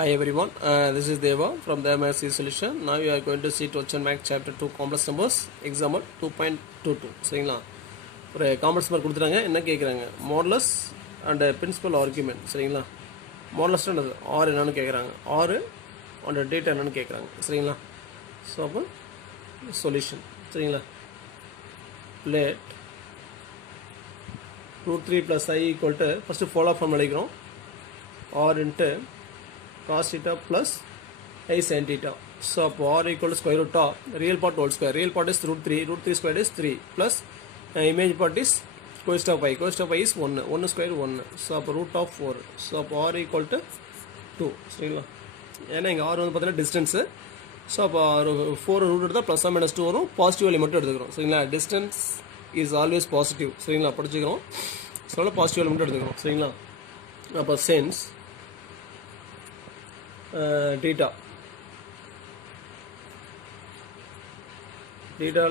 Hi everyone, this is Deva from the MSc Solution. Now you are going to see 12th Math Chapter 2 Complex Numbers Example 2.22. சரிங்களா, ஒரு complex number கொடுத்துட்டாங்க. என்ன கேட்குறாங்க? Modulus and principal argument. சரிங்களா, modulus என்னது? R என்னன்னு கேட்குறாங்க. R and data என்னன்னு கேட்குறாங்க. சரிங்களா, ஸோ அப்போ சொல்யூஷன். சரிங்களா, let √3 plus I equal to first polar form எழுதிக்கிறோம். R into cos theta plus I sin theta. So r equal to square root of real part whole square. Real part is √3. √3 squared is 3 plus image part is cos of I. Cos of I is 1. 1 square 1. So root of 4. So r equal to 2. சரிங்களா, ஏன்னா இங்கே r வந்து பார்த்தீங்கன்னா distance. So அப்போ 4 root எடுத்தால் plus minus 2 வரும். Positive value மட்டும் எடுத்துக்கிறோம். சரிங்களா, டிஸ்டன்ஸ் இஸ் ஆல்வேஸ் பாசிட்டிவ். சரிங்களா, படிச்சுக்கிறோம். ஸோ பாசிட்டிவ் வேல்யூ மட்டும் எடுத்துக்கிறோம். சரிங்களா, அப்போ sense theta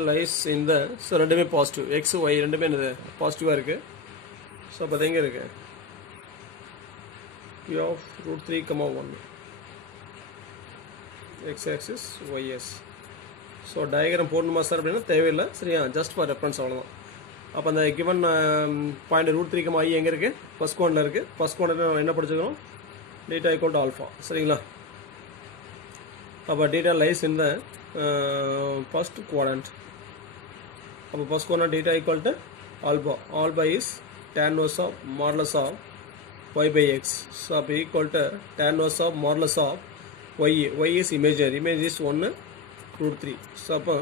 lies in the, so ரெண்டுமே பாசிட்டிவ். எக்ஸ் ஒய் ரெண்டுமே என்னது பாசிட்டிவாக இருக்குது. ஸோ அப்போ எங்கே இருக்கு? p of √3, 1 x axis ys. So diagram போடணுமா சார் அப்படின்னா தேவையில்லை. சரியா, ஜஸ்ட் ஃபார் ரெஃபரன்ஸ் அவ்வளோதான். அப்போ அந்த கிவன் பாயிண்ட் √3, I எங்கே இருக்குது? ஃபஸ்ட் குவார்டரில் இருக்குது. ஃபஸ்ட் குவார்டரில் என்ன படிச்சுக்கிறோம்? Theta equal to alpha. சரிங்களா, அப்போ theta lies in the first quadrant. அப்போ first quadrant theta equal to alpha. Alpha is tan inverse of modulus of y by x. So அப்போ equal to tan inverse of modulus of y. y is imaginary. image is 1 √3. So அப்போ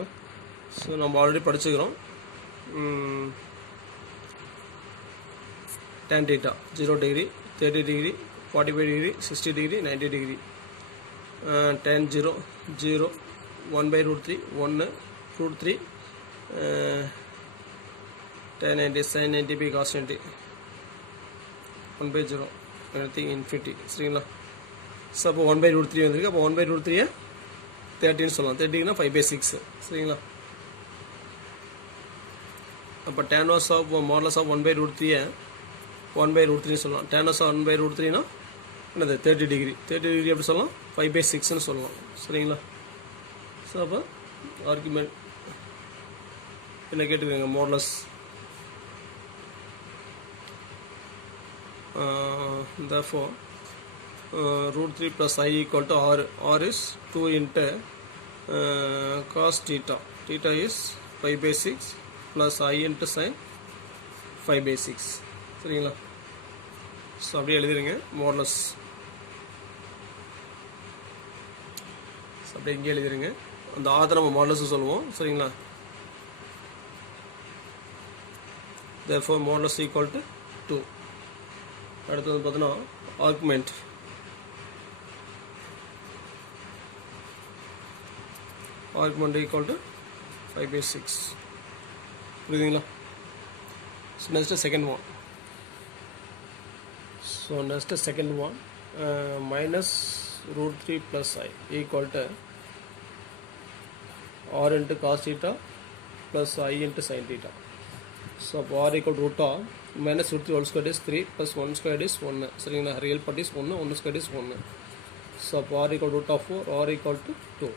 நம்ம already படிச்சுக்கிறோம். tan theta 0 degree, 30 degree, 45 degree, 60 degree, 90 degree. tan 0 0 1 by √3 1 √3 tan 90 sin 90 by cos 90 1 by 0 anything infinity. சரிங்களா, so அப்போ 1 by √3 வந்துருக்கு. அப்போ 1 by √3 30 சொல்லலாம். 30னா 5 by 6. சரிங்களா, அப்போ tan inverse of modulus of 1 by √3 1 by √3 சொல்லலாம். tan inverse of 1 by √3னா என்னது 30 degree. 30 degree எப்படி சொல்லலாம்? 5 by 6ன்னு சொல்லலாம். சரிங்களா, ஸோ அப்போ ஆர்குமெண்ட் என்ன கேட்டுக்கோங்க? Modulus therefore √3 plus I equal to R. R is 2 into cos theta. Theta is 5 by 6 plus I into sin 5 by 6. சரிங்களா, ஸோ அப்படியே எழுதிடுங்க மாடுலஸ். அப்படியே இங்கே எழுதிடுங்க. அந்த ஆதரவு நம்ம மாடுலஸ் சொல்லுவோம். சரிங்களா, therefore modulus equal to 2. அடுத்தது பார்த்தீங்கன்னா argument. Argument equal to 5 by 6. புரியுதுங்களா? So next second one. So next second one minus √3 plus I equal to R into cos theta plus I into sin theta. So R equal to root of minus √3 whole square is 3 plus 1 square is 1. சரிங்களா, real part is 1, 1 square is 1. So R equal to root of 4, R equal to 2.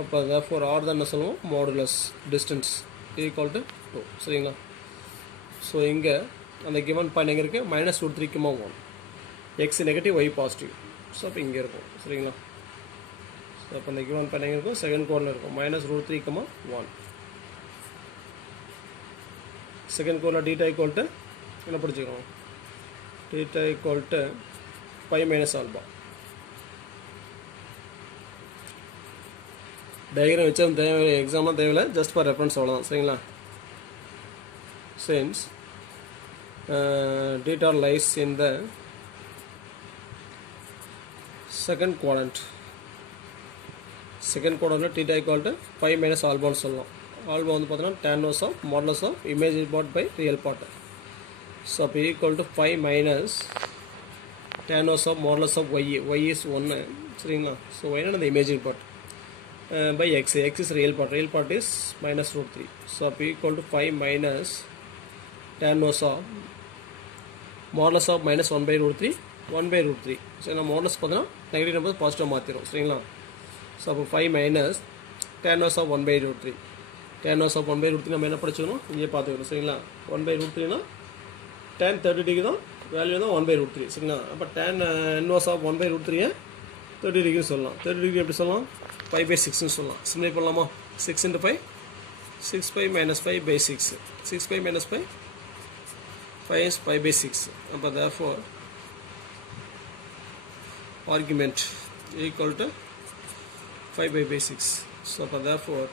அப்போ therefore R தான் என்ன சொல்லுவோம்? Modulus distance equal to 2. சரிங்களா, so இங்கே அந்த given point எங்கே இருக்குது? minus √3, 1. X negative, y positive. So அப்போ இங்கே இருக்கும். சரிங்களா, ஸோ அப்போ இந்த கிவன் பாயிண்ட் எங்கே இருக்கும்? செகண்ட் குவார்டரில் இருக்கும். minus √3, 1. செகண்ட் குவார்டரில் டீட்டா ஈக்குவல் டு என்ன படிச்சுக்கிறோம்? Theta equal to pi minus alpha. Diagram வச்சு தேவை, எக்ஸாம்லாம் தேவையில்லை, ஜஸ்ட் ஃபார் ரெஃபரன்ஸ் அவ்வளோதான். சரிங்களா, since data lies in the second quadrant. Second குவாட்ரண்ட்டில் theta equal to pi minus ஆல்பான்னு சொல்லலாம். ஆல்பா வந்து பார்த்தீங்கன்னா tan inverse of modulus of imaginary part by real part. So அப்போ equal to pi minus tan inverse of modulus of y. y is 1. சரிங்களா, so y அந்த imaginary part by x. x is real part. real part is minus √3. So அப்போ equal to pi minus tan inverse of modulus of minus 1 by √3 1 by root 3. சரி நம்ம modulus பார்த்தோன்னா negative number positive மாற்றிடும் சரிங்களா. So அப்போ 5 minus tan inverse of 1 by root 3. tan inverse of 1 by root 3 நம்ம என்ன படிச்சுக்கணும் இங்கே பார்த்துக்கணும் சரிங்களா. 1 by root 3னா tan 30 டிகிரி தான் வேல்யூ தான் 1 by root 3 சரிங்களா. அப்போ tan inverse of 1 by root 3 30 degree சொல்லலாம். 30 டிகிரி எப்படி சொல்லலாம் 5 by 6ன்னு சொல்லலாம். சிம்ப்ளை பண்ணலாமா 6 into 5 6 pi minus 5 by 6 6 pi minus 5 5 is 5 by 6. அப்போ therefore argument equal to 5 by 6. So therefore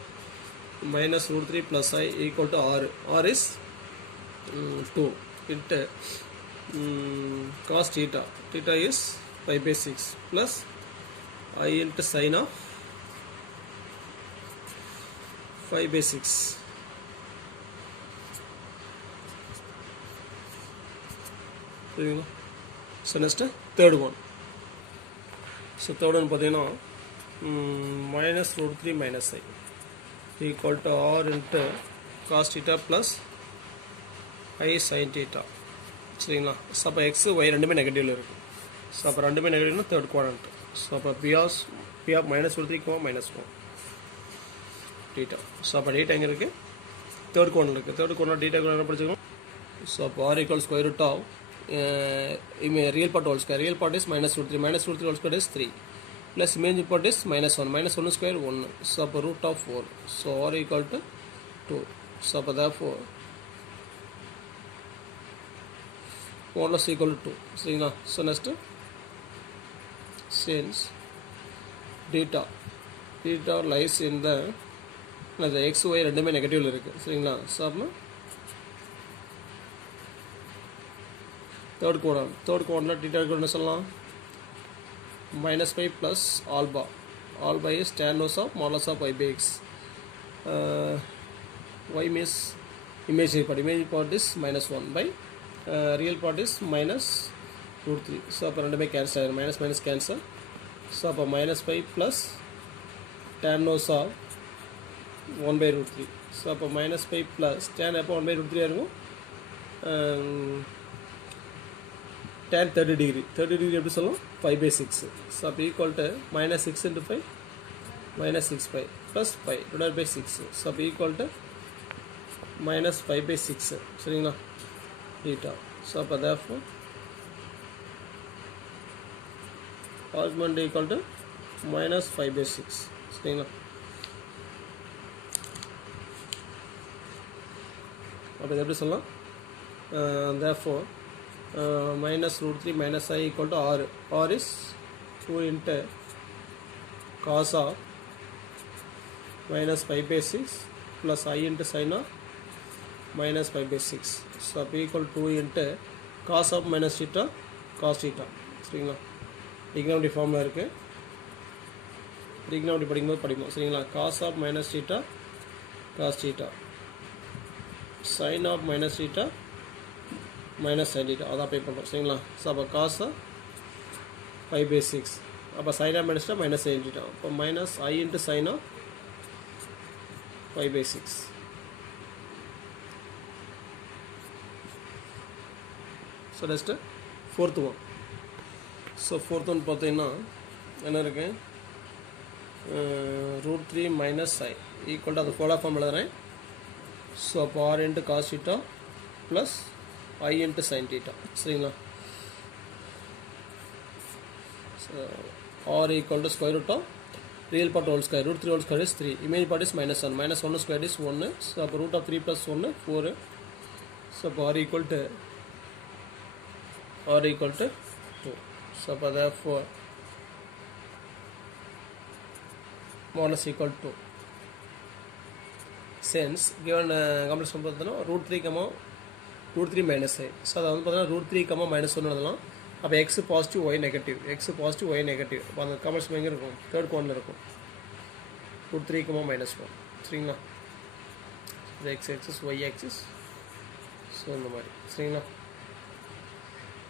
minus root 3 plus I equal to r. R is 2 into cos theta. Theta is 5 by 6 plus I into sin of 5 by 6. So next third one. So third one பார்த்தீங்கன்னா minus root 3 minus I equal to r into cos theta plus I sin theta சரிங்களா. So அப்போ x y ரெண்டுமே நெகட்டிவில் இருக்குது. So அப்போ ரெண்டுமே நெகட்டிவ்னா third quadrant. So அப்போ P of minus root 3 minus 1 theta. So அப்போ டீட்டா எங்கே இருக்குது தேர்ட் குவாட்ரண்ட் இருக்குது. தேர்ட் குவாட்ரண்ட் டீட்டா என்ன படிச்சுக்கணும். ஸோ அப்போ r equals square root of real part whole square. Real part is minus root 3 whole square is 3 plus imaginary part is minus 1 square 1. So அப்போ root of 4. So r equal to 2. So அப்போ therefore modulus equal to 2 சரிங்களா. So next since theta lies in the x y ரெண்டுமே நெகட்டிவில் இருக்குது சரிங்களா. So அப்போ third quadrant theta என்ன சொல்லலாம் minus 5 plus alba is tan inverse of modulus of y by x. Y means imaginary part is minus 1 by real part is minus root 3. So அப்போ ரெண்டுமே cancel ஆகிடும். minus cancel. ஸோ அப்போ minus 5 plus tan inverse of 1 by root 3. So அப்போ minus 5 plus tan அப்போ 1 by root 3 இருக்கும். tan 30 degree எப்படி சொல்லலாம் 5 by 6. So அப்போ equal to minus 6 into 5 minus 6 pi plus 5 divided by 6. So அப்போ equal to minus 5 by 6 சரிங்களா theta. So அப்போ therefore argument equal to minus 5 by 6 சரிங்களா. அப்போ இது எப்படி சொல்லலாம் therefore minus root 3 minus I equal to r. R is 2 into cos of minus 5 by 6 plus I into sin of minus 5 by 6. So equal to 2 into cos of minus theta cos theta சரிங்களா. டிக்னாமிட்டி ஃபார்மில் இருக்குது. டிக்னாமிட்டி படிக்கும்போது சரிங்களா. cos of minus theta cos theta sin of minus theta minus sin theta அதான் பே பண்ணுறோம் சரிங்களா. So அப்போ cos 5 by 6 அப்போ sin of minus theta minus sin theta அப்போ minus I into sin of 5 by 6. So next fourth one. So fourth one பார்த்தீங்கன்னா என்ன இருக்கு root 3 minus I equal to அது ஃபோலா ஃபார்ம் எழுதுறேன். ஸோ அப்போ r into cos theta plus I into sin theta சரிங்களா. So r equal to square root of real part whole square. root 3 whole square is 3. Imaginary part is minus 1 square is 1. So அப்போ root of 3 plus 1 4. So அப்போ r equal to 2. So அப்போ therefore modulus equal to 2. Since given complex number பார்த்தோன்னா root 3 minus I. So அதை வந்து பார்த்தோன்னா root 3 minus 1 எழுதலாம். அப்போ X positive Y negative அப்போ அந்த காமர்ஸ் எங்கே இருக்கும் தேர்ட் குவாட்ரண்ட்ல இருக்கும் root 3 minus 1 சரிங்களா. X axis y axis so இந்த மாதிரி சரிங்களா.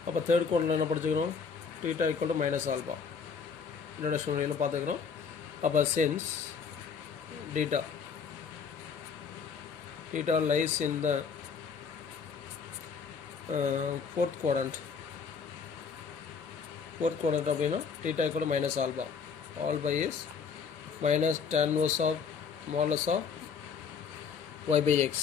அப்போ தேர்ட் குவாட்ரண்ட்ல என்ன படிச்சுக்கிறோம் theta equal to minus alpha introduction வழியில் பார்த்துக்கிறோம். அப்போ since theta lies in the fourth quadrant fourth quadrant அப்படின்னா theta equal to minus alpha. Alpha is minus tan inverse of modulus of y by x.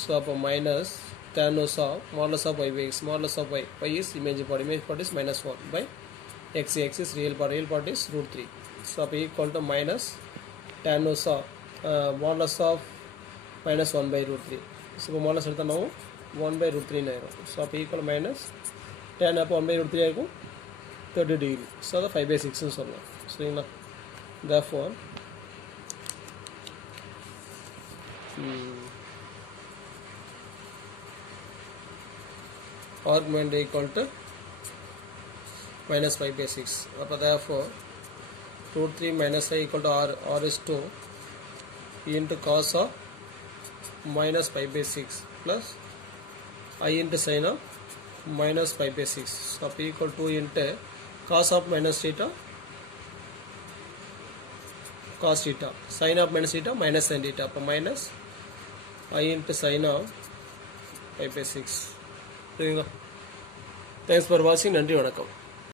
So அப்போ minus tan inverse of modulus of y by x. Modulus of y. Y is image part. Image part is minus 1 by x. X is real part. Real part is root 3. So அப்போ equal to minus tan inverse of modulus of minus 1 by root 3. So இப்போ modulus எடுத்தா நம்ம 1 by root 3 ஆயிரும். So அப்போ equal to minus tan அப்போ 1 by root 3 ஆயிருக்கும் 30 degree. So அதை 5 by 6 ன்னு சொல்லலாம். சரிங்களா? Therefore argument equal to minus 5 by 6. அப்போ therefore root 3 minus 5 equal to r. R is 2 into cos of minus 5 by 6 plus I into sin of minus 5 by 6. So அப்போ equal to into cos of minus theta cos theta, sin of minus theta minus sin theta. அப்போ minus I into sin of 5 by 6. சரிங்களா? Thanks for வாட்சிங். நன்றி, வணக்கம்.